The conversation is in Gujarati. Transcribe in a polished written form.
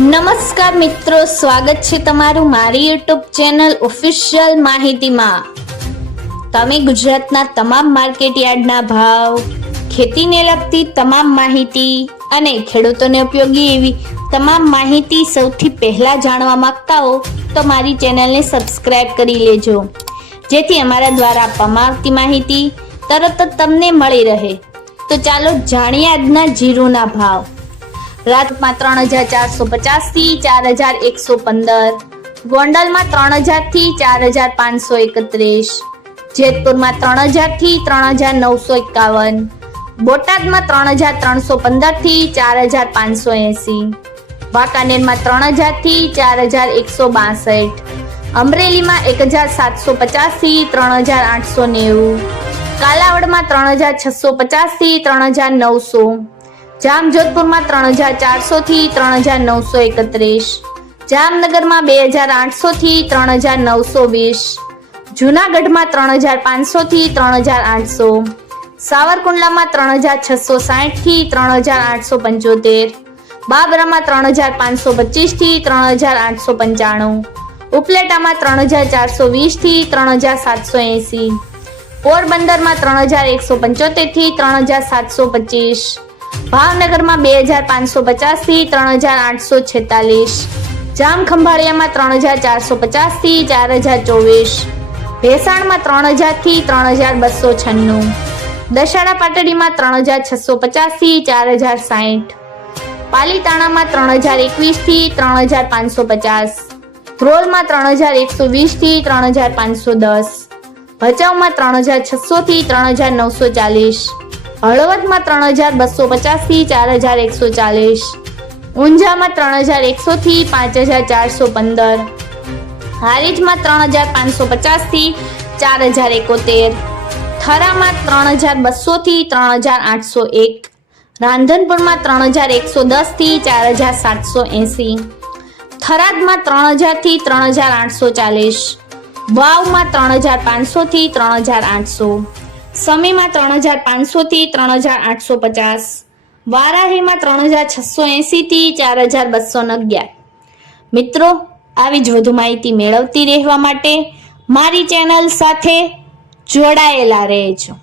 નમસ્કાર મિત્રો, સ્વાગત છે તમારું મારી યુટ્યુબ ચેનલ ઓફિશિયલ માહિતીમાં। તમે ગુજરાતના તમામ માર્કેટ યાર્ડના ભાવ, ખેતીને લગતી તમામ માહિતી અને ખેડૂતોને ઉપયોગી એવી તમામ માહિતી સૌથી પહેલા જાણવા માંગતા હો તો મારી ચેનલને સબસ્ક્રાઇબ કરી લેજો, જેથી અમારા દ્વારા આપવામાં આવતી માહિતી તરત જ તમને મળી રહે। તો ચાલો જાણીએ આજના જીરુના ભાવ। રાજકોટમાં 3450 થી 4115, ગોંડલમાં 3000 થી 4531, જેતપુરમાં 3000 થી 3951, બોટાદમાં 3315 થી 4580, વાંકાનેરમાં 3000 થી 4162, અમરેલીમાં 1750 થી 3890, કાલાવડમાં 3650 થી 3900, જામજોધપુરમાં 3400 થી 3931, જામનગરમાં 2800 થી 3920, જૂનાગઢમાં 3500 થી 3800, સાવરકુંડલામાં 3660 થી 3875, બાબરામાં 3525 થી 3895, ઉપલેટામાં 3420 થી 3780, પોરબંદરમાં 3175 થી 3725, ભાવનગરમાં 2550 થી 3846, જામખંભાળિયામાં 3450 થી 4024, ભેસાણમાં 3000 થી 3296, દશાડા પાટડીમાં 3650 થી 4060, પાલીતાણામાં 3021 થી 3550, ધ્રોલમાં 3120 થી 3510, ભચાઉમાં 3600 થી 3940, હળવદમાં 3250 થી 4140, ઊંઝામાં 3100 થી 5415, હારીજમાં 3550 થી 4071, થરામાં 3200 થી 3801, રાંધનપુરમાં 3110 થી 4780, થરાદમાં 3000 થી 3840, વાવમાં 3500 થી 3800, સમીમાં 3500 થી 3850, વારાહીમાં 3680 થી 4211। મિત્રો, આવી જ વધુ માહિતી મેળવતી રહેવા માટે મારી ચેનલ સાથે જોડાયેલા રહેજો।